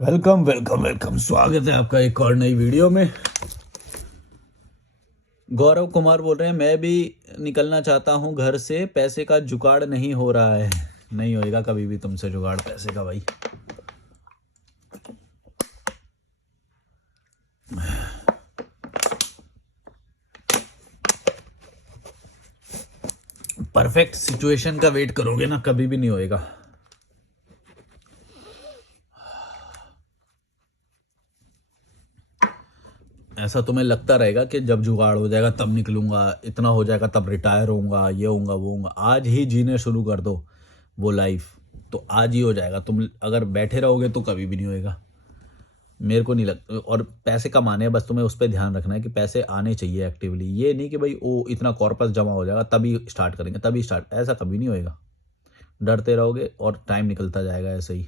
Welcome welcome welcome, स्वागत है आपका एक और नई वीडियो में। गौरव कुमार बोल रहे हैं, मैं भी निकलना चाहता हूं घर से, पैसे का जुगाड़ नहीं हो रहा है। नहीं होएगा कभी भी तुमसे जुगाड़ पैसे का भाई। परफेक्ट सिचुएशन का वेट करोगे ना, कभी भी नहीं होएगा। ऐसा तुम्हें लगता रहेगा कि जब जुगाड़ हो जाएगा तब निकलूंगा, इतना हो जाएगा तब रिटायर होऊंगा, ये होऊंगा वो होऊंगा। आज ही जीने शुरू कर दो वो लाइफ, तो आज ही हो जाएगा। तुम अगर बैठे रहोगे तो कभी भी नहीं होएगा। मेरे को नहीं लगता। और पैसे कमाने हैं, बस तुम्हें उस पर ध्यान रखना है कि पैसे आने चाहिए एक्टिवली। ये नहीं कि भाई वो इतना कॉर्पस जमा हो जाएगा तभी स्टार्ट करेंगे, तभी स्टार्ट, ऐसा कभी नहीं होएगा। डरते रहोगे और टाइम निकलता जाएगा ऐसे ही।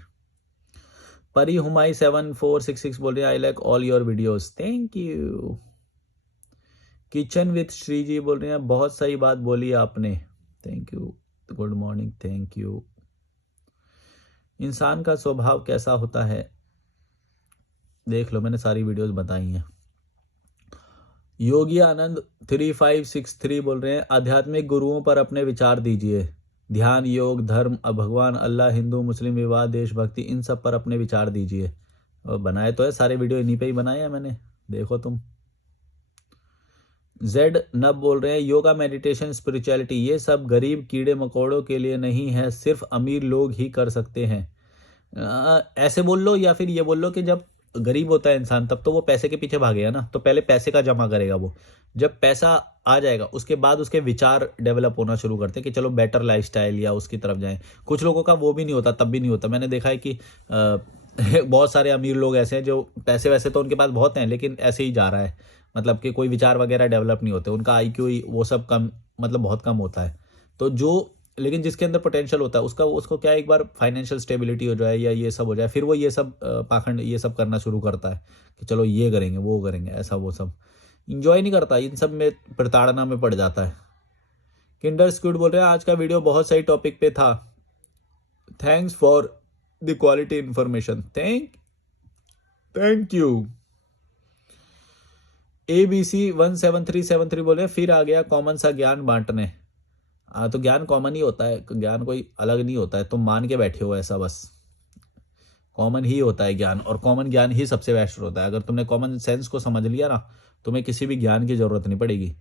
परी हुमाई 7466 बोल रहे हैं, I like all your videos, thank you. Kitchen with Shri ji बोल रहे हैं, बहुत सही बात बोली आपने, thank you. Good morning, thank you. इंसान का स्वभाव कैसा होता है देख लो, मैंने सारी वीडियोस बताई हैं। योगी आनंद 3563 बोल रहे हैं, आध्यात्मिक गुरुओं पर अपने विचार दीजिए। ध्यान, योग, धर्म, भगवान, अल्लाह, हिंदू, मुस्लिम, विवाह, देशभक्ति, इन सब पर अपने विचार दीजिए। और बनाए तो है सारे वीडियो, इन्हीं पे ही बनाए हैं मैंने, देखो तुम। जेड नब बोल रहे हैं, योगा, मेडिटेशन, स्पिरिचुअलिटी, ये सब गरीब कीड़े मकोड़ों के लिए नहीं है, सिर्फ अमीर लोग ही कर सकते हैं। ऐसे बोल लो, या फिर ये बोल लो कि जब गरीब होता है इंसान तब तो वो पैसे के पीछे भागेगा ना, तो पहले पैसे का जमा करेगा वो। जब पैसा आ जाएगा उसके बाद उसके विचार डेवलप होना शुरू करते हैं कि चलो बेटर लाइफस्टाइल या उसकी तरफ जाएं। कुछ लोगों का वो भी नहीं होता, तब भी नहीं होता। मैंने देखा है कि बहुत सारे अमीर लोग ऐसे हैं जो पैसे वैसे तो उनके पास बहुत हैं, लेकिन ऐसे ही जा रहा है। मतलब कि कोई विचार वगैरह डेवलप नहीं होते, उनका आईक्यू ही वो सब कम, मतलब बहुत कम होता है। तो जो, लेकिन जिसके अंदर पोटेंशियल होता है उसका, उसको क्या, एक बार फाइनेंशियल स्टेबिलिटी हो जाए या ये सब हो जाए, फिर वो ये सब पाखंड ये सब करना शुरू करता है कि चलो ये करेंगे वो करेंगे, ऐसा वो सब इंजॉय नहीं करता, इन सब में प्रताड़ना में पड़ जाता है। किंडर स्क्विड बोल रहे हैं, आज का वीडियो बहुत सही टॉपिक पे था, thanks for the quality information, thank you. ABC 17373 बोल रहे हैं, फिर आ गया कॉमन सा ज्ञान बांटने। तो ज्ञान कॉमन ही होता है, ज्ञान कोई अलग नहीं होता है, तुम मान के बैठे हो ऐसा, बस कॉमन ही होता है ज्ञान, और कॉमन ज्ञान ही सबसे बेस्ट होता है। अगर तुमने कॉमन सेंस को समझ लिया ना, तुम्हें किसी भी ज्ञान की जरूरत नहीं पड़ेगी।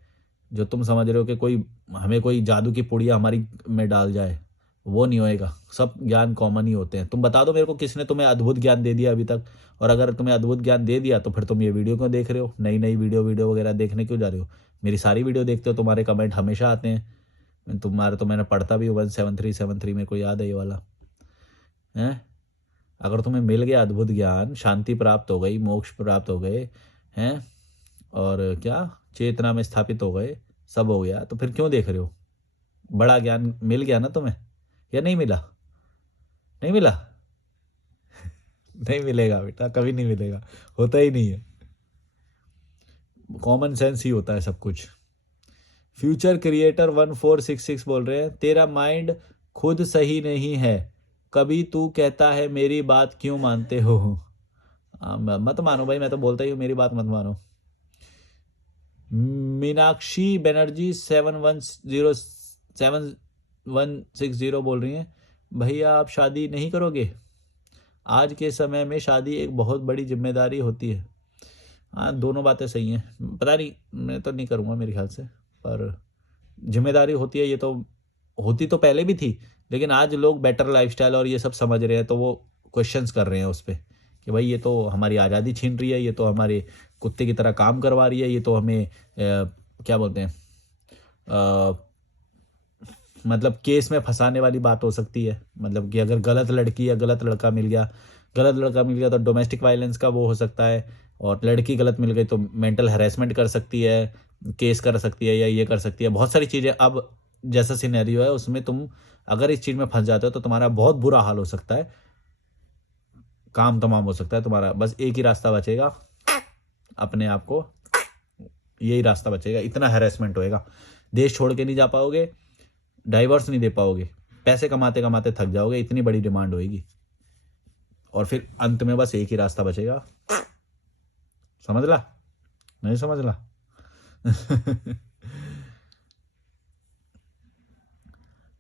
जो तुम समझ रहे हो कि कोई हमें कोई जादू की पुड़िया हमारी में डाल जाए, वो नहीं होएगा। सब ज्ञान कॉमन ही होते हैं। तुम बता दो मेरे को किसने तुम्हें अद्भुत ज्ञान दे दिया अभी तक, और अगर तुम्हें अद्भुत ज्ञान दे दिया तो फिर तुम ये वीडियो क्यों देख रहे हो, नई नई वीडियो वीडियो वगैरह देखने क्यों जा रहे हो। मेरी सारी वीडियो देखते हो, तुम्हारे कमेंट हमेशा आते हैं तुम्हारे, तो मैंने पढ़ता भी 17373, मेरे को याद है ये वाला है। अगर तुम्हें मिल गया अद्भुत ज्ञान, शांति प्राप्त हो गई, मोक्ष प्राप्त हो गए हैं, और क्या, चेतना में स्थापित हो गए, सब हो गया, तो फिर क्यों देख रहे हो। बड़ा ज्ञान मिल गया ना तुम्हें, या नहीं मिला, नहीं मिला। नहीं मिलेगा बेटा, कभी नहीं मिलेगा, होता ही नहीं है। कॉमन सेंस ही होता है सब कुछ। फ्यूचर क्रिएटर 1466 बोल रहे हैं, तेरा माइंड खुद सही नहीं है, कभी तू कहता है मेरी बात क्यों मानते हो। मत मानो भाई, मैं तो बोलता ही हूँ, मेरी बात मत मानो। मीनाक्षी बनर्जी 7107 बोल रही हैं, भैया आप शादी नहीं करोगे, आज के समय में शादी एक बहुत बड़ी जिम्मेदारी होती है। हाँ, दोनों बातें सही हैं, पता नहीं, मैं तो नहीं करूँगा मेरे ख्याल से, पर जिम्मेदारी होती है ये तो, होती तो पहले भी थी, लेकिन आज लोग बेटर लाइफस्टाइल और ये सब समझ रहे हैं, तो वो क्वेश्चंस कर रहे हैं उस पर कि भाई ये तो हमारी आज़ादी छीन रही है, ये तो हमारे कुत्ते की तरह काम करवा रही है, ये तो हमें क्या बोलते हैं, मतलब केस में फंसाने वाली बात हो सकती है। मतलब कि अगर गलत लड़की या गलत लड़का मिल गया, गलत लड़का मिल गया तो डोमेस्टिक वायलेंस का वो हो सकता है, और लड़की गलत मिल गई तो मेंटल हैरेसमेंट कर सकती है, केस कर सकती है, या ये कर सकती है, बहुत सारी चीज़ें। अब जैसा सिनेरियो है उसमें तुम अगर इस चीज़ में फंस जाते हो तो तुम्हारा बहुत बुरा हाल हो सकता है, काम तमाम हो सकता है तुम्हारा। बस एक ही रास्ता बचेगा, अपने आप को, यही रास्ता बचेगा, इतना हैरेसमेंट होएगा, देश छोड़ के नहीं जा पाओगे, डाइवर्स नहीं दे पाओगे, पैसे कमाते कमाते थक जाओगे, इतनी बड़ी डिमांड होएगी। और फिर अंत में बस एक ही रास्ता बचेगा। समझ ला? नहीं समझ ला?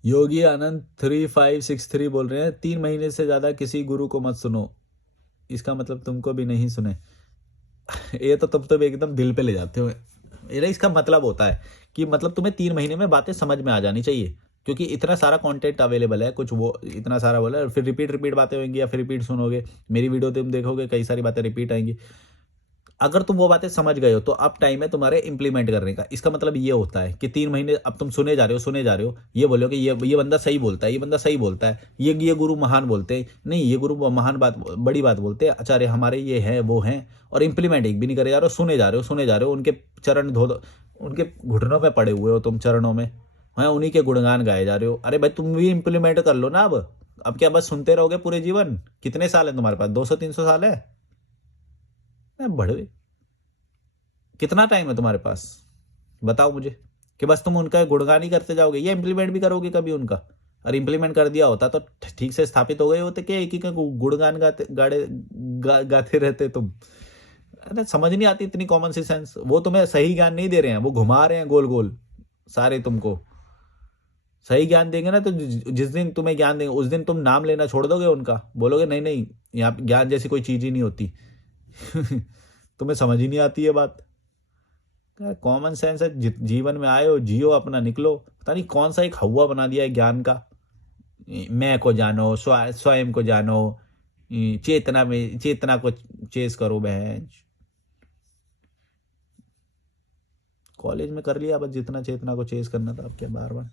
योगी आनंद 3563 बोल रहे हैं 3 महीने से ज्यादा किसी गुरु को मत सुनो, इसका मतलब तुमको भी नहीं सुने। ये तो तुम तो एकदम दिल पे ले जाते हो। ये ना इसका मतलब होता है कि मतलब तुम्हें 3 महीने में बातें समझ में आ जानी चाहिए, क्योंकि इतना सारा कंटेंट अवेलेबल है, कुछ वो इतना सारा बोला, फिर रिपीट बातें होंगी या फिर रिपीट सुनोगे, मेरी वीडियो तुम देखोगे कई सारी बातें रिपीट आएंगी। अगर तुम वो बातें समझ गए हो तो अब टाइम है तुम्हारे इंप्लीमेंट करने का। इसका मतलब ये होता है कि 3 महीने अब तुम सुने जा रहे हो, ये बोलो कि ये बंदा सही बोलता है, ये बंदा सही बोलता है, ये गुरु महान बोलते हैं, नहीं ये गुरु महान बात बड़ी बात बोलते हैं, आचार्य हमारे ये हैं वो हैं, और इंप्लीमेंट एक भी नहीं करे जा रहे हो, सुने जा रहे हो, उनके चरण धो उनके घुटनों पे पड़े हुए हो तुम, चरणों में हैं, उन्हीं के गुणगान गाए जा रहे हो। अरे भाई तुम भी इंप्लीमेंट कर लो ना। अब क्या बस सुनते रहोगे पूरे जीवन? कितने साल है तुम्हारे पास? 200-300 साल है? बड़े कितना टाइम है तुम्हारे पास? बताओ मुझे कि बस तुम उनका गुणगान ही करते जाओगे या इंप्लीमेंट भी करोगे कभी उनका? और इंप्लीमेंट कर दिया होता तो ठीक से स्थापित हो गए होते कि एक ही का गुणगान गाते रहते तुम। अरे समझ नहीं आती इतनी कॉमन सी सेंस। वो तुम्हें सही ज्ञान नहीं दे रहे हैं, वो घुमा रहे हैं गोल गोल सारे तुमको। सही ज्ञान देंगे ना तो जिस दिन तुम्हें ज्ञान देंगे उस दिन तुम नाम लेना छोड़ दोगे उनका, बोलोगे नहीं नहीं यहाँ ज्ञान जैसी कोई चीज ही नहीं होती। तुम्हें समझ ही नहीं आती है बात। कॉमन सेंस है, जीवन में आए हो जियो अपना, निकलो। पता नहीं कौन सा एक हवा बना दिया है ज्ञान का। मैं को जानो, स्वयं को जानो, चेतना को चेस करो। बहन कॉलेज में कर लिया बस जितना चेतना को चेस करना था, अब क्या बार बार।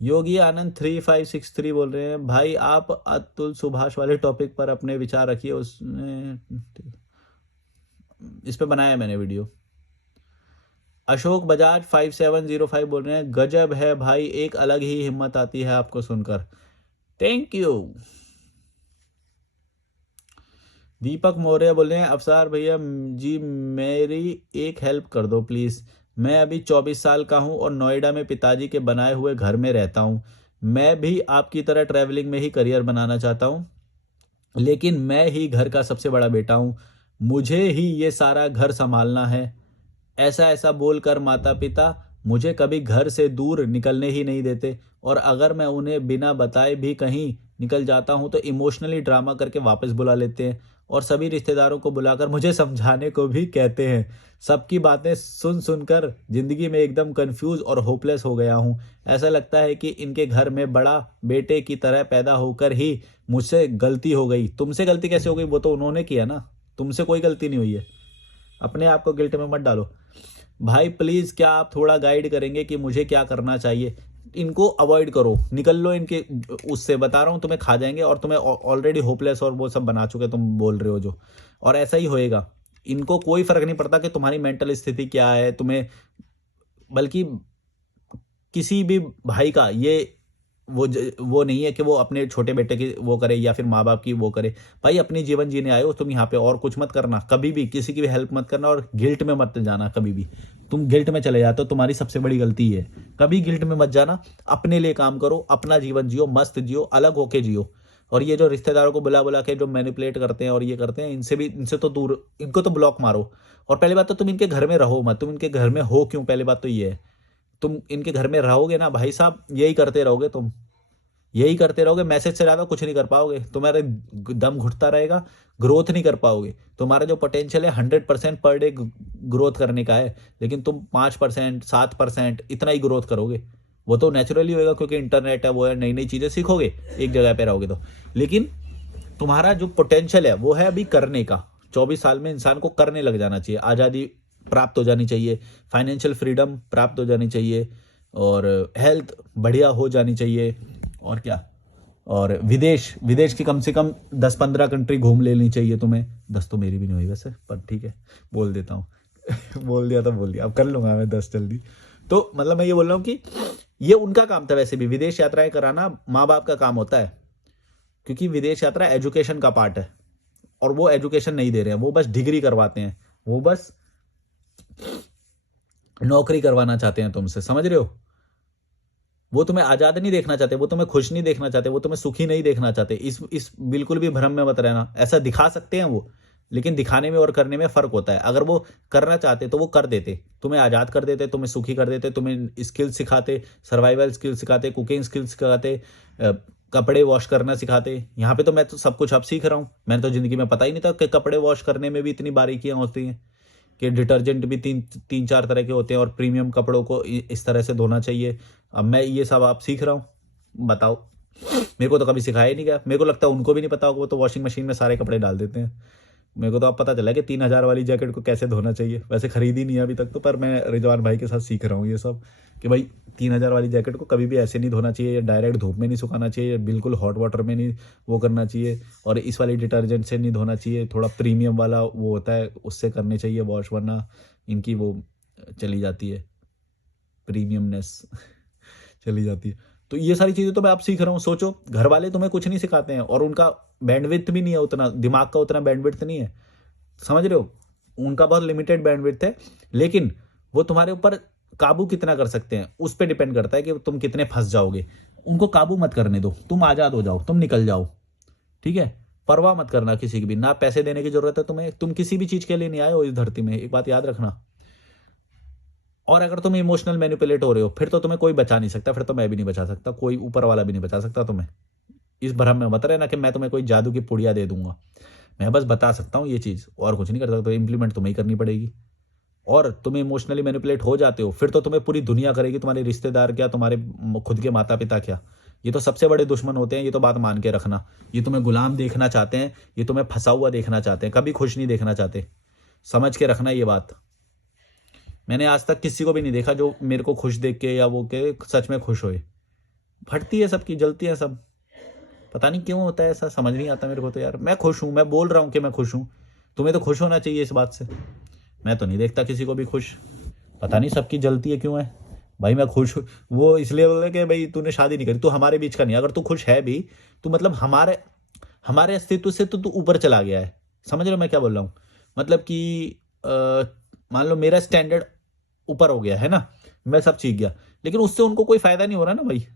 योगी आनंद 3563 बोल रहे हैं भाई आप अतुल सुभाष वाले टॉपिक पर अपने विचार रखिए, उसने इस पे बनाया मैंने वीडियो। अशोक बजाज 5705 बोल रहे हैं गजब है भाई, एक अलग ही हिम्मत आती है आपको सुनकर। Thank you. दीपक मौर्य बोल रहे हैं अफसार भैया जी मेरी एक हेल्प कर दो प्लीज। मैं अभी 24 साल का हूं और नोएडा में पिताजी के बनाए हुए घर में रहता हूं। मैं भी आपकी तरह ट्रैवलिंग में ही करियर बनाना चाहता हूं, लेकिन मैं ही घर का सबसे बड़ा बेटा हूं, मुझे ही ये सारा घर संभालना है। ऐसा ऐसा बोलकर माता पिता मुझे कभी घर से दूर निकलने ही नहीं देते, और अगर मैं उन्हें बिना बताए भी कहीं निकल जाता हूं तो इमोशनली ड्रामा करके वापस बुला लेते हैं और सभी रिश्तेदारों को बुलाकर मुझे समझाने को भी कहते हैं। सबकी बातें सुन सुनकर जिंदगी में एकदम कंफ्यूज और होपलेस हो गया हूं। ऐसा लगता है कि इनके घर में बड़ा बेटे की तरह पैदा होकर ही मुझसे गलती हो गई। तुमसे गलती कैसे हो गई? वो तो उन्होंने किया ना, तुमसे कोई गलती नहीं हुई है। अपने आप को गिल्ट में मत डालो। भाई प्लीज क्या आप थोड़ा गाइड करेंगे कि मुझे क्या करना चाहिए? इनको अवॉइड करो, निकल लो इनके उससे, बता रहा हूँ तुम्हें खा जाएंगे और तुम्हें ऑलरेडी होपलेस और वो सब बना चुके तुम बोल रहे हो जो, और ऐसा ही होएगा। इनको कोई फर्क नहीं पड़ता कि तुम्हारी मेंटल स्थिति क्या है, तुम्हें बल्कि किसी भी भाई का ये वो नहीं है कि वो अपने छोटे बेटे की वो करे या फिर माँ बाप की वो करे। भाई अपनी जीवन जीने आए हो तुम यहाँ पे, और कुछ मत करना, कभी भी किसी की भी हेल्प मत करना और गिल्ट में मत जाना कभी भी। तुम गिल्ट में चले जाते हो, तुम्हारी सबसे बड़ी गलती है। कभी गिल्ट में मत जाना, अपने लिए काम करो, अपना जीवन जियो, मस्त जियो, अलग होके जियो। और ये जो रिश्तेदारों को बुला बुला के जो मैनिपुलेट करते हैं और ये करते हैं, इनसे तो दूर, इनको तो ब्लॉक मारो। और पहली बात तो तुम इनके घर में रहो मत, तुम इनके घर में हो क्यों? पहली बात तो ये है, तुम इनके घर में रहोगे ना भाई साहब, यही करते रहोगे तुम, यही करते रहोगे, मैसेज से ज्यादा कुछ नहीं कर पाओगे, तुम्हारे दम घुटता रहेगा, ग्रोथ नहीं कर पाओगे। तुम्हारा जो पोटेंशियल है 100% पर डे ग्रोथ करने का है, लेकिन तुम 5% 7% इतना ही ग्रोथ करोगे। वो तो नेचुरली होएगा क्योंकि इंटरनेट है, वो है, नई नई चीजें सीखोगे एक जगह पे रहोगे तो। लेकिन तुम्हारा जो पोटेंशियल है वो है अभी करने का। 24 साल में इंसान को करने लग जाना चाहिए, आज़ादी प्राप्त हो जानी चाहिए, फाइनेंशियल फ्रीडम प्राप्त हो जानी चाहिए, और हेल्थ बढ़िया हो जानी चाहिए, और क्या, और विदेश की कम से कम 10-15 कंट्री घूम लेनी चाहिए तुम्हें। 10 तो मेरी भी नहीं हुई वैसे, पर ठीक है बोल देता हूँ। बोल दिया तो बोल दिया, अब कर लूंगा मैं 10 जल्दी। तो मतलब मैं ये बोल रहा हूँ कि ये उनका काम था, वैसे भी विदेश यात्राएं कराना माँ बाप का काम होता है, क्योंकि विदेश यात्रा एजुकेशन का पार्ट है, और वो एजुकेशन नहीं दे रहे हैं, वो बस डिग्री करवाते हैं, वो बस नौकरी करवाना चाहते हैं तुमसे, समझ रहे हो? वो तुम्हें आज़ाद नहीं देखना चाहते, वो तुम्हें खुश नहीं देखना चाहते, वो तुम्हें सुखी नहीं देखना चाहते। इस बिल्कुल भी भ्रम में मत रहना। ऐसा दिखा सकते हैं वो, लेकिन दिखाने में और करने में फ़र्क होता है। अगर वो करना चाहते तो वो कर देते, तुम्हें आज़ाद कर देते, तुम्हें सुखी कर देते, तुम्हें स्किल सिखाते, सर्वाइवल स्किल सिखाते, कुकिंग स्किल सिखाते, कपड़े वॉश करना सिखाते। यहाँ पे तो मैं तो सब कुछ अब सीख रहा हूँ। मैंने तो ज़िंदगी में पता ही नहीं था कि कपड़े वॉश करने में भी इतनी बारीकियाँ होती हैं, कि डिटर्जेंट भी 3-4 तरह के होते हैं और प्रीमियम कपड़ों को इस तरह से धोना चाहिए। अब मैं ये सब आप सीख रहा हूँ, बताओ। मेरे को तो कभी सिखाया ही नहीं गया। मेरे को लगता है उनको भी नहीं पता होगा, वो तो वॉशिंग मशीन में सारे कपड़े डाल देते हैं। मेरे को तो अब पता चला कि 3000 वाली जैकेट को कैसे धोना चाहिए। वैसे खरीदी नहीं है अभी तक तो, पर मैं रिजवान भाई के साथ सीख रहा हूँ ये सब, कि भाई 3000 वाली जैकेट को कभी भी ऐसे नहीं धोना चाहिए, डायरेक्ट धूप में नहीं सुखाना चाहिए, बिल्कुल हॉट वाटर में नहीं वो करना चाहिए, और इस वाली डिटर्जेंट से नहीं धोना चाहिए, थोड़ा प्रीमियम वाला वो होता है उससे करने चाहिए वॉश, वरना इनकी वो चली जाती है, प्रीमियमनेस चली जाती है। तो ये सारी चीज़ें तो मैं आप सीख रहा हूँ। सोचो, घर वाले तुम्हें कुछ नहीं सिखाते हैं और उनका बैंडविड्थ भी नहीं है उतना, दिमाग का उतना बैंडविड्थ नहीं है, समझ रहे हो? उनका बहुत लिमिटेड बैंडविड्थ है, लेकिन वो तुम्हारे ऊपर काबू कितना कर सकते हैं उस पे डिपेंड करता है कि तुम कितने फंस जाओगे। उनको काबू मत करने दो, तुम आज़ाद हो जाओ, तुम निकल जाओ, ठीक है? परवाह मत करना किसी की भी, ना पैसे देने की जरूरत है तुम्हें, तुम किसी भी चीज़ के लिए नहीं आए हो इस धरती में, एक बात याद रखना। और अगर तुम इमोशनल मैनिपुलेट हो रहे हो, फिर तो तुम्हें कोई बचा नहीं सकता, फिर तो मैं भी नहीं बचा सकता, कोई ऊपर वाला भी नहीं बचा सकता तुम्हें। इस भ्रम में मत रहना कि मैं तुम्हें कोई जादू की पुड़िया दे दूंगा। मैं बस बता सकता हूँ ये चीज़, और कुछ नहीं कर सकता। इंप्लीमेंट तुम्हें ही करनी पड़ेगी। और तुम इमोशनली मैनिपुलेट हो जाते हो, फिर तो तुम्हें पूरी दुनिया करेगी, तुम्हारे रिश्तेदार क्या, तुम्हारे खुद के माता पिता क्या। ये तो सबसे बड़े दुश्मन होते हैं, ये तो बात मान के रखना। ये तुम्हें गुलाम देखना चाहते हैं, ये तुम्हें फंसा हुआ देखना चाहते हैं, कभी खुश नहीं देखना चाहते। समझ के रखना ये बात। मैंने आज तक किसी को भी नहीं देखा जो मेरे को खुश देख के या वो के सच में खुश होए। फटती है सबकी, जलती है सब, पता नहीं क्यों होता है ऐसा, समझ नहीं आता मेरे को तो यार। मैं खुश हूँ, मैं बोल रहा हूँ कि मैं खुश हूँ, तुम्हें तो खुश होना चाहिए इस बात से। मैं तो नहीं देखता किसी को भी खुश, पता नहीं सबकी जलती है क्यों है। भाई मैं खुश हूँ, वो इसलिए बोले कि भाई तूने शादी नहीं करी, तू हमारे बीच का नहीं। अगर तू खुश है भी, तो मतलब हमारे हमारे अस्तित्व से तो तू ऊपर चला गया है। समझ रहे हो मैं क्या बोल रहा हूँ? मतलब कि मान लो मेरा स्टैंडर्ड ऊपर हो गया है ना, मैं सब सीख गया, लेकिन उससे उनको कोई फायदा नहीं हो रहा ना भाई।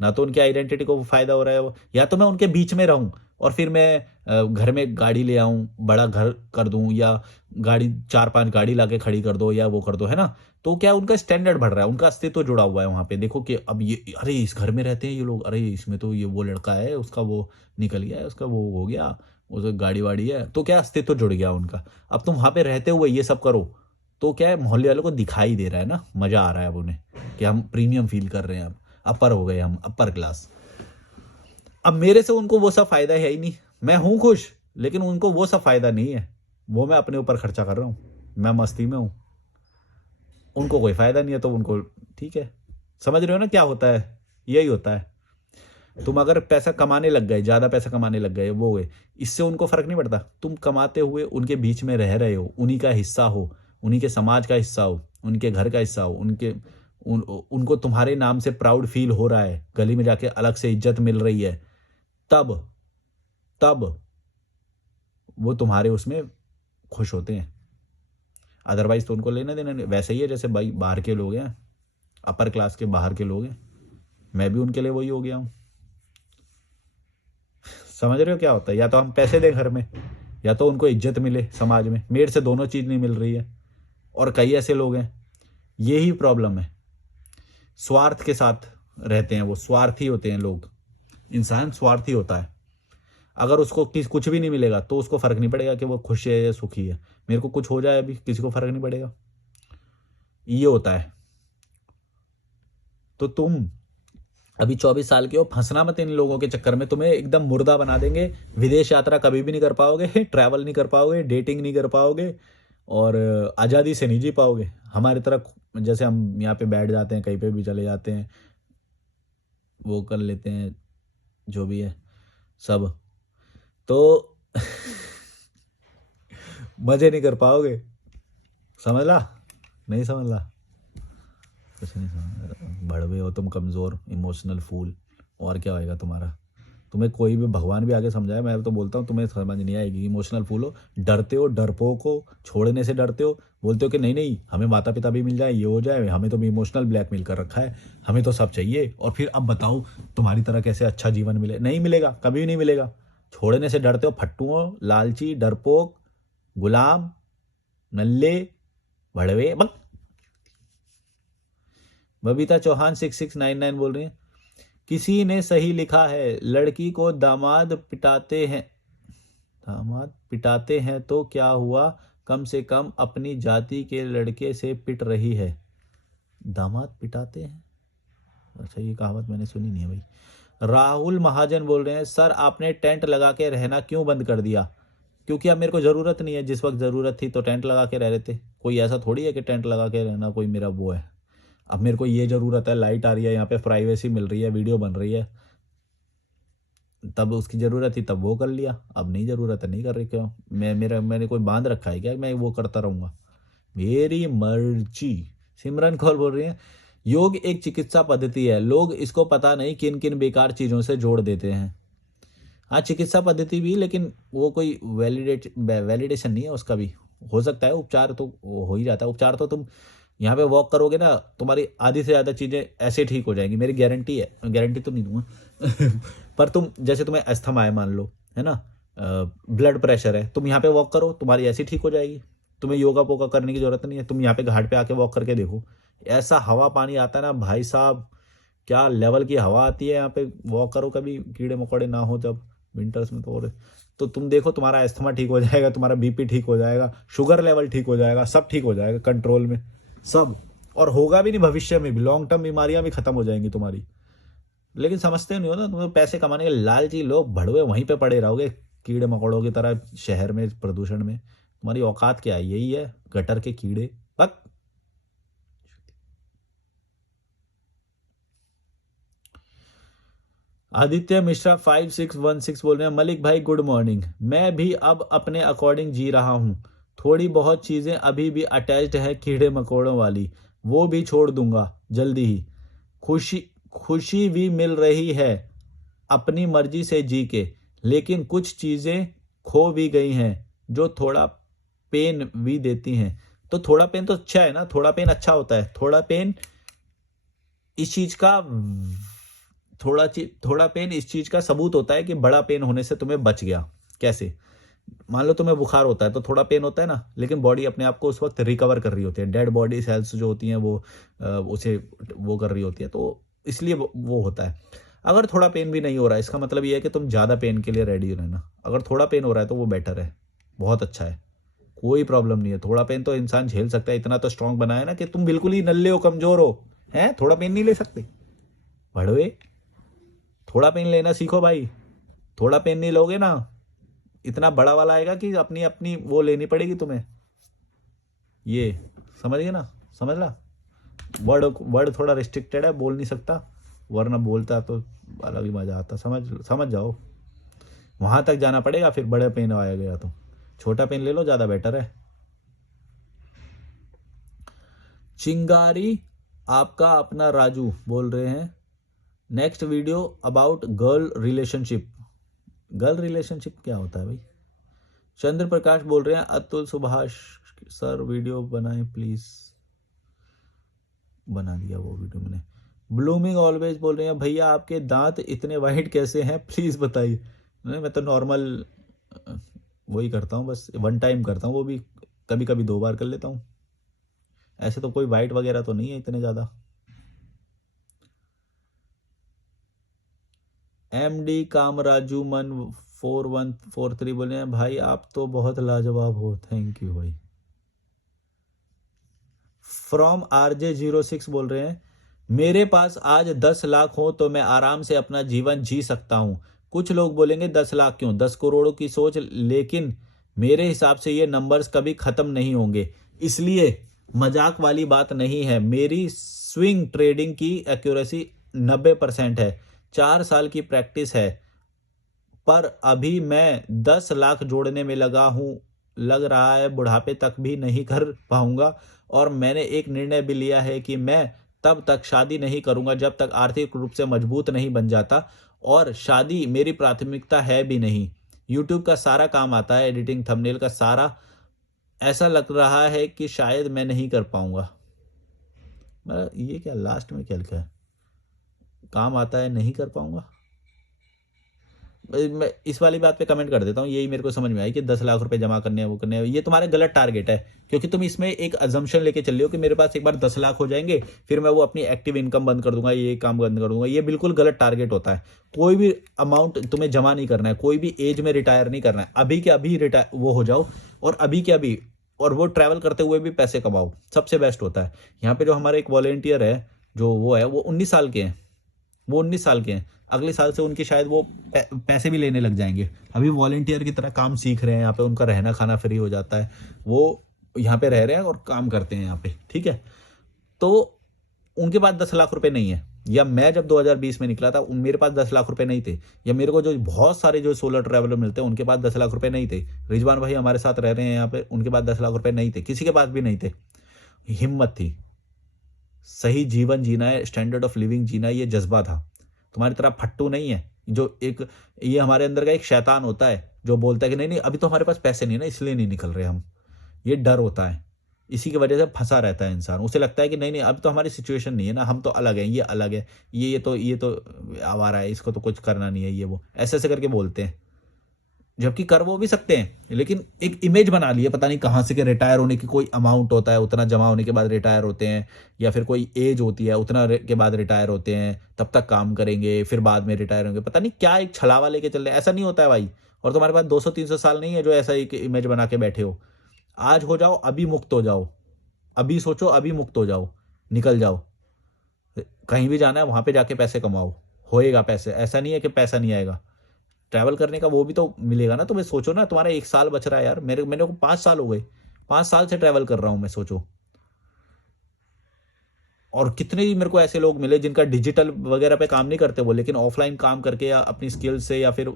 ना तो उनकी आइडेंटिटी को फायदा हो रहा है, वो या तो मैं उनके बीच में रहूं और फिर मैं घर में गाड़ी ले आऊं, बड़ा घर कर दूं, या गाड़ी 4-5 गाड़ी लाके खड़ी कर दो, या वो कर दो, है ना? तो क्या उनका स्टैंडर्ड बढ़ रहा है, उनका अस्तित्व जुड़ा हुआ है वहां पे। देखो कि अब ये, अरे इस घर में रहते हैं ये लोग, अरे इसमें तो ये वो लड़का है, उसका वो निकल गया है, उसका वो हो गया, उसे गाड़ी वाड़ी है, तो क्या अस्तित्व जुड़ गया उनका। अब तुम वहां पे रहते हुए ये सब करो, तो क्या है, मोहल्ले वालों को दिखाई दे रहा है ना, मजा आ रहा है अब उन्हें कि हम प्रीमियम फील कर रहे हैं, अब अपर हो गए हम, अपर क्लास। अब मेरे से उनको वो सब फायदा है ही नहीं। मैं हूं खुश, लेकिन उनको वो सब फायदा नहीं है। वो मैं अपने ऊपर खर्चा कर रहा हूं, मैं मस्ती में हूं, उनको कोई फायदा नहीं है, तो उनको ठीक है। समझ रहे हो ना क्या होता है? यही होता है। तुम अगर पैसा कमाने लग गए, ज्यादा पैसा कमाने लग गए, वो हुए, इससे उनको फर्क नहीं पड़ता। तुम कमाते हुए उनके बीच में रह रहे हो, उन्हीं का हिस्सा हो, उन्हीं के समाज का हिस्सा हो, उनके घर का हिस्सा हो, उनको तुम्हारे नाम से प्राउड फील हो रहा है, गली में जाके अलग से इज्जत मिल रही है, तब तब वो तुम्हारे उसमें खुश होते हैं। अदरवाइज तो उनको लेना देना नहीं। वैसे ही है जैसे भाई बाहर के लोग हैं, अपर क्लास के बाहर के लोग हैं, मैं भी उनके लिए वही हो गया हूँ। समझ रहे हो क्या होता है? या तो हम पैसे दें घर में, या तो उनको इज्जत मिले समाज में। मेरे से दोनों चीज नहीं मिल रही है। और कई ऐसे लोग हैं, यही प्रॉब्लम है, स्वार्थ के साथ रहते हैं, वो स्वार्थी होते हैं लोग। इंसान स्वार्थी होता है। अगर उसको कुछ भी नहीं मिलेगा तो उसको फर्क नहीं पड़ेगा कि वो खुश है या सुखी है। मेरे को कुछ हो जाए अभी, किसी को फर्क नहीं पड़ेगा। ये होता है। तो तुम अभी 24 साल के हो, फंसना मत इन लोगों के चक्कर में, तुम्हें एकदम मुर्दा बना देंगे। विदेश यात्रा कभी भी नहीं कर पाओगे, ट्रैवल नहीं कर पाओगे, डेटिंग नहीं कर पाओगे, और आज़ादी से नहीं जी पाओगे हमारी तरह। जैसे हम यहाँ पे बैठ जाते हैं, कहीं पे भी चले जाते हैं, वो कर लेते हैं, जो भी है सब, तो मजे नहीं कर पाओगे। समझ ला? नहीं समझ ला? कुछ नहीं समझ, बड़वे हो तुम, कमज़ोर, इमोशनल फूल, और क्या होएगा तुम्हारा? तुम्हें कोई भी भगवान भी आगे समझाए, मैं तो बोलता हूँ तुम्हें समझ नहीं आएगी। इमोशनल फूल हो, डरते हो, डरपोक हो, छोड़ने से डरते हो, बोलते हो कि नहीं नहीं हमें माता पिता भी मिल जाए, ये हो जाए, हमें तो भी इमोशनल ब्लैकमेल कर रखा है, हमें तो सब चाहिए। और फिर अब बताओ तुम्हारी तरह कैसे अच्छा जीवन मिले? नहीं मिलेगा, कभी नहीं मिलेगा। छोड़ने से डरते हो, फट्टू हो, लालची, डरपोक, गुलाम, नल्ले, भड़वे, बक। बबीता चौहान 6699 बोल रही है, किसी ने सही लिखा है, लड़की को दामाद पिटाते हैं तो क्या हुआ, कम से कम अपनी जाति के लड़के से पिट रही है। दामाद पिटाते हैं, अच्छा ये कहावत मैंने सुनी नहीं है भाई। राहुल महाजन बोल रहे हैं, सर आपने टेंट लगा के रहना क्यों बंद कर दिया? क्योंकि अब मेरे को ज़रूरत नहीं है, जिस वक्त ज़रूरत थी तो टेंट लगा के रह रहे थे। कोई ऐसा थोड़ी है कि टेंट लगा के रहना कोई मेरा वो है। अब मेरे को ये ज़रूरत है, लाइट आ रही है, यहाँ पे प्राइवेसी मिल रही है, वीडियो बन रही है, तब उसकी ज़रूरत थी तब वो कर लिया, अब नहीं ज़रूरत है नहीं कर रही। क्यों? मैंने कोई बांध रखा है क्या मैं वो करता रहूँगा? मेरी मर्जी। सिमरन कौर बोल रही है, योग एक चिकित्सा पद्धति है, लोग इसको पता नहीं किन किन बेकार चीज़ों से जोड़ देते हैं। हाँ चिकित्सा पद्धति भी, लेकिन वो कोई वैलिडेशन नहीं है उसका भी। हो सकता है उपचार तो हो ही जाता है। उपचार तो तुम यहाँ पे वॉक करोगे ना, तुम्हारी आधी से ज़्यादा चीज़ें ऐसे ठीक हो जाएंगी, मेरी गारंटी है। गारंटी तो नहीं दूंगा पर तुम जैसे तुम्हें अस्थमा है मान लो, है ना, ब्लड प्रेशर है, तुम यहाँ पे वॉक करो, तुम्हारी ऐसी ठीक हो जाएगी। तुम्हें योगा पोगा करने की जरूरत नहीं है। तुम यहाँ पे घाट पे आके वॉक करके देखो, ऐसा हवा पानी आता है ना भाई साहब, क्या लेवल की हवा आती है यहाँ पे। वॉक करो कभी, कीड़े मकोड़े ना हो जब, विंटर्स में तो तुम देखो तुम्हारा अस्थमा ठीक हो जाएगा, तुम्हारा बीपी ठीक हो जाएगा, शुगर लेवल ठीक हो जाएगा, सब ठीक हो जाएगा कंट्रोल में सब। और होगा भी नहीं भविष्य में भी, लॉन्ग टर्म बीमारियां भी खत्म हो जाएंगी तुम्हारी। लेकिन समझते नहीं हो ना, तुम्हें पैसे कमाने के लालची लोग भड़वे वहीं पे पड़े रहोगे कीड़े मकोड़ों की तरह शहर में प्रदूषण में। तुम्हारी औकात क्या है? यही है, गटर के कीड़े। बक। आदित्य मिश्रा 5616 बोल रहे हैं, मलिक भाई गुड मॉर्निंग, मैं भी अब अपने अकॉर्डिंग जी रहा हूँ, थोड़ी बहुत चीज़ें अभी भी अटैच्ड है कीड़े मकोड़ों वाली, वो भी छोड़ दूंगा जल्दी ही। खुशी खुशी भी मिल रही है अपनी मर्जी से जी के, लेकिन कुछ चीज़ें खो भी गई हैं जो थोड़ा पेन भी देती हैं। तो थोड़ा पेन तो अच्छा है ना, थोड़ा पेन अच्छा होता है। थोड़ा पेन इस चीज़ का थोड़ा पेन इस चीज़ का सबूत होता है कि बड़ा पेन होने से तुम्हें बच गया। कैसे? मान लो तुम्हें बुखार होता है तो थोड़ा पेन होता है ना, लेकिन बॉडी अपने आप को उस वक्त रिकवर कर रही होती है, डेड बॉडी सेल्स जो होती हैं वो उसे वो कर रही होती है, तो इसलिए वो होता है। अगर थोड़ा पेन भी नहीं हो रहा है, इसका मतलब ये है कि तुम ज़्यादा पेन के लिए रेडी रहना। अगर थोड़ा पेन हो रहा है तो वो बेटर है, बहुत अच्छा है, कोई प्रॉब्लम नहीं है। थोड़ा पेन तो इंसान झेल सकता है, इतना तो स्ट्रांग बना है ना कि तुम बिल्कुल ही नल्ले हो, कमजोर हो, हैं थोड़ा पेन नहीं ले सकते भड़वे। थोड़ा पेन लेना सीखो भाई। थोड़ा पेन नहीं लोगे ना, इतना बड़ा वाला आएगा कि अपनी अपनी वो लेनी पड़ेगी तुम्हें। ये समझ गए ना? समझ ला। वर्ड वर्ड थोड़ा रिस्ट्रिक्टेड है, बोल नहीं सकता, वरना बोलता तो अलग ही मजा आता। समझ समझ जाओ, वहां तक जाना पड़ेगा फिर बड़े पेन आया गया तो। छोटा पेन ले लो, ज्यादा बेटर है। चिंगारी आपका अपना राजू बोल रहे हैं, next video about girl relationship. Girl relationship क्या होता है भाई? चंद्र प्रकाश बोल रहे हैं, अतुल सुभाष सर वीडियो बनाएं प्लीज। बना दिया वो वीडियो मैंने। ब्लूमिंग ऑलवेज बोल रहे हैं, भैया आपके दांत इतने वाइट कैसे हैं प्लीज बताइए। नहीं मैं तो नॉर्मल वही करता हूँ, बस वन टाइम करता हूँ, वो भी कभी कभी 2 बार कर लेता हूँ। ऐसे तो कोई वाइट वगैरह तो नहीं है इतने ज़्यादा। MD कामराजू मन 4143 बोले हैं, भाई आप तो बहुत लाजवाब हो, थैंक यू भाई। फ्रॉम RJ06 बोल रहे हैं, मेरे पास आज 10 लाख हो तो मैं आराम से अपना जीवन जी सकता हूं। कुछ लोग बोलेंगे 10 लाख क्यों, 10 करोड़ों की सोच, लेकिन मेरे हिसाब से ये नंबर्स कभी खत्म नहीं होंगे, इसलिए मजाक वाली बात नहीं है। मेरी स्विंग ट्रेडिंग की एक्यूरेसी 90% है, 4 साल की प्रैक्टिस है, पर अभी मैं 10 लाख जोड़ने में लगा हूं। लग रहा है बुढ़ापे तक भी नहीं कर पाऊंगा, और मैंने एक निर्णय भी लिया है कि मैं तब तक शादी नहीं करूंगा जब तक आर्थिक रूप से मजबूत नहीं बन जाता, और शादी मेरी प्राथमिकता है भी नहीं। यूट्यूब का सारा काम आता है, एडिटिंग, थंबनेल का सारा। ऐसा लग रहा है कि शायद मैं नहीं कर पाऊंगा। ये क्या लास्ट में क्या लिखा है? काम आता है, नहीं कर पाऊंगा। मैं इस वाली बात पे कमेंट कर देता हूँ। यही मेरे को समझ में आई कि 10 लाख रुपए जमा करने हैं, वो करने हैं। ये तुम्हारे गलत टारगेट है, क्योंकि तुम इसमें एक अजम्पशन लेके चल रहे हो कि मेरे पास एक बार 10 लाख हो जाएंगे, फिर मैं वो अपनी एक्टिव इनकम बंद कर दूंगा, ये काम बंद कर दूंगा। ये बिल्कुल गलत टारगेट होता है। कोई भी अमाउंट तुम्हें जमा नहीं करना है, कोई भी एज में रिटायर नहीं करना है। अभी के अभी रिटायर वो हो जाओ, और अभी के अभी, और वो ट्रैवल करते हुए भी पैसे कमाओ, सबसे बेस्ट होता है। यहाँ पे जो हमारे एक वॉलेंटियर है, जो वो है, वो 19 साल के हैं। वो 19 साल के हैं। अगले साल से उनकी शायद वो पैसे भी लेने लग जाएंगे। अभी वॉलेंटियर की तरह काम सीख रहे हैं यहाँ पे, उनका रहना खाना फ्री हो जाता है। वो यहाँ पे रह रहे हैं और काम करते हैं यहाँ पे, ठीक है। तो उनके पास 10 लाख रुपए नहीं है। या मैं जब 2020 में निकला था, मेरे पास 10 लाख रुपए नहीं थे। या मेरे को जो बहुत सारे जो सोलर ट्रैवलर मिलते हैं, उनके पास 10 लाख रुपए नहीं थे। रिजवान भाई हमारे साथ रह रहे हैं यहाँ पे, उनके पास 10 लाख रुपए नहीं थे, किसी के पास भी नहीं थे। हिम्मत थी। सही जीवन जीना है, स्टैंडर्ड ऑफ लिविंग जीना है, ये जज्बा था। तुम्हारी तरह फट्टू नहीं है जो एक, ये हमारे अंदर का एक शैतान होता है जो बोलता है कि नहीं नहीं अभी तो हमारे पास पैसे नहीं है ना, इसलिए नहीं निकल रहे हम। ये डर होता है, इसी की वजह से फंसा रहता है इंसान। उसे लगता है कि नहीं नहीं अब तो हमारी सिचुएशन नहीं है ना, हम तो अलग हैं, ये अलग है, ये तो आवारा है, इसको तो कुछ करना नहीं है, ये वो ऐसे ऐसे करके बोलते हैं। जबकि कर वो भी सकते हैं, लेकिन एक इमेज बना ली है पता नहीं कहाँ से, कि रिटायर होने की कोई अमाउंट होता है, उतना जमा होने के बाद रिटायर होते हैं, या फिर कोई एज होती है उतना के बाद रिटायर होते हैं, तब तक काम करेंगे फिर बाद में रिटायर होंगे। पता नहीं क्या एक छलावा लेके चल रहे हैं। ऐसा नहीं होता है भाई। और तुम्हारे पास 200-300 साल नहीं है जो ऐसा एक इमेज बना के बैठे हो। आज हो जाओ, अभी मुक्त हो जाओ। अभी सोचो, अभी मुक्त हो जाओ, निकल जाओ। कहीं भी जाना है वहां पे जाके पैसे कमाओ, होएगा पैसे। ऐसा नहीं है कि पैसा नहीं आएगा। ट्रैवल करने का वो भी तो मिलेगा ना तुम्हें। सोचो ना, तुम्हारा 1 साल बच रहा है यार, मेरे को 5 साल हो गए, 5 साल से ट्रैवल कर रहा हूं मैं, सोचो। और कितने ही मेरे को ऐसे लोग मिले जिनका डिजिटल वगैरह पे काम नहीं करते वो, लेकिन ऑफलाइन काम करके या अपनी स्किल से या फिर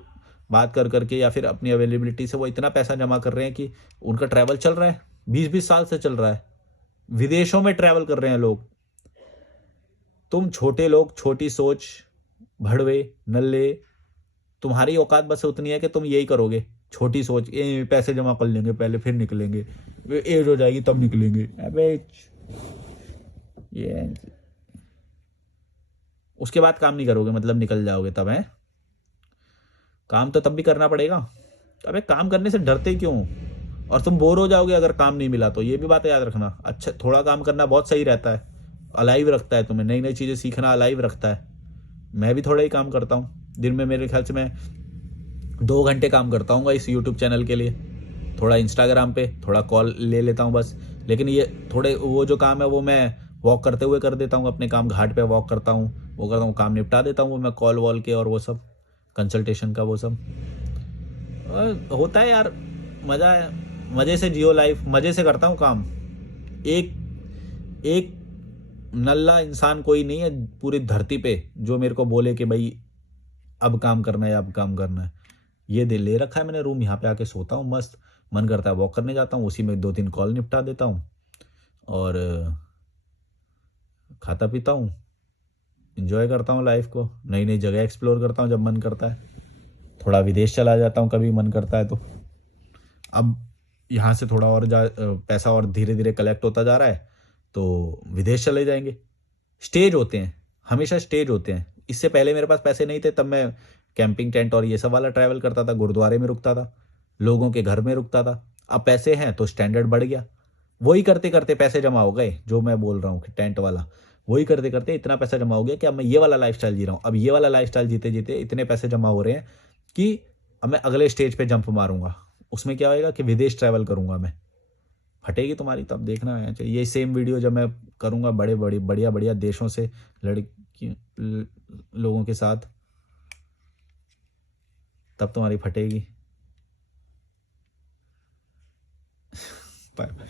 बात कर करके या फिर अपनी अवेलेबिलिटी से वो इतना पैसा जमा कर रहे हैं कि उनका ट्रैवल चल रहा है, 20-20 साल से चल रहा है। विदेशों में ट्रैवल कर रहे हैं लोग। तुम छोटे लोग, छोटी सोच, भड़वे, नल्ले, तुम्हारी औकात बस उतनी है कि तुम यही करोगे। छोटी सोच, ये पैसे जमा कर लेंगे पहले फिर निकलेंगे, एज हो जाएगी तब निकलेंगे। अबे ये उसके बाद काम नहीं करोगे मतलब निकल जाओगे तब है। काम तो तब भी करना पड़ेगा। अबे काम करने से डरते क्यों? और तुम बोर हो जाओगे अगर काम नहीं मिला तो, ये भी बात याद रखना। अच्छा, थोड़ा काम करना बहुत सही रहता है, अलाइव रखता है तुम्हें, नई नई चीज़ें सीखना अलाइव रखता है। मैं भी थोड़ा ही काम करता हूँ दिन में, मेरे ख्याल से मैं 2 घंटे काम करता हूँ इस यूट्यूब चैनल के लिए। थोड़ा इंस्टाग्राम पे थोड़ा कॉल ले लेता हूँ बस। लेकिन ये थोड़े वो जो काम है वो मैं वॉक करते हुए कर देता हूँ अपने काम। घाट पे वॉक करता हूँ, वो करता हूँ, काम निपटा देता हूँ वो मैं, कॉल वॉल के और वो सब, कंसल्टेशन का वो सब। होता है यार, मज़ा है। मज़े से जियो लाइफ, मज़े से करता हूँ काम। एक एक नल्ला इंसान कोई नहीं है पूरी धरती पे जो मेरे को बोले कि भाई अब काम करना है, अब काम करना है। ये दे ले रखा है मैंने रूम, यहाँ पे आके सोता हूँ मस्त। मन करता है वॉक करने जाता हूँ, उसी में 2-3 कॉल निपटा देता हूँ, और खाता पीता हूँ, इंजॉय करता हूँ लाइफ को। नई नई जगह एक्सप्लोर करता हूँ जब मन करता है। थोड़ा विदेश चला जाता हूँ कभी मन करता है तो। अब यहाँ से थोड़ा और पैसा और धीरे धीरे कलेक्ट होता जा रहा है तो विदेश चले जाएंगे। स्टेज होते हैं, हमेशा स्टेज होते हैं। इससे पहले मेरे पास पैसे नहीं थे, तब मैं कैंपिंग टेंट और ये सब वाला ट्रैवल करता था, गुरुद्वारे में रुकता था, लोगों के घर में रुकता था। अब पैसे हैं तो स्टैंडर्ड बढ़ गया। वही करते करते पैसे जमा हो गए, जो मैं बोल रहा हूँ कि टेंट वाला, वही करते करते इतना पैसा जमा हो गया कि अब मैं ये वाला लाइफस्टाइल जी रहा हूँ। अब ये वाला लाइफस्टाइल जीते जीते इतने पैसे जमा हो रहे हैं कि अब मैं अगले स्टेज पे जंप मारूंगा। उसमें क्या होएगा कि विदेश ट्रैवल करूंगा मैं। फटेगी तुम्हारी तब देखना है। ये सेम वीडियो जब मैं करूंगा बड़े बड़े बढ़िया बढ़िया देशों से लड़की लोगों के साथ, तब तुम्हारी फटेगी। Bye bye.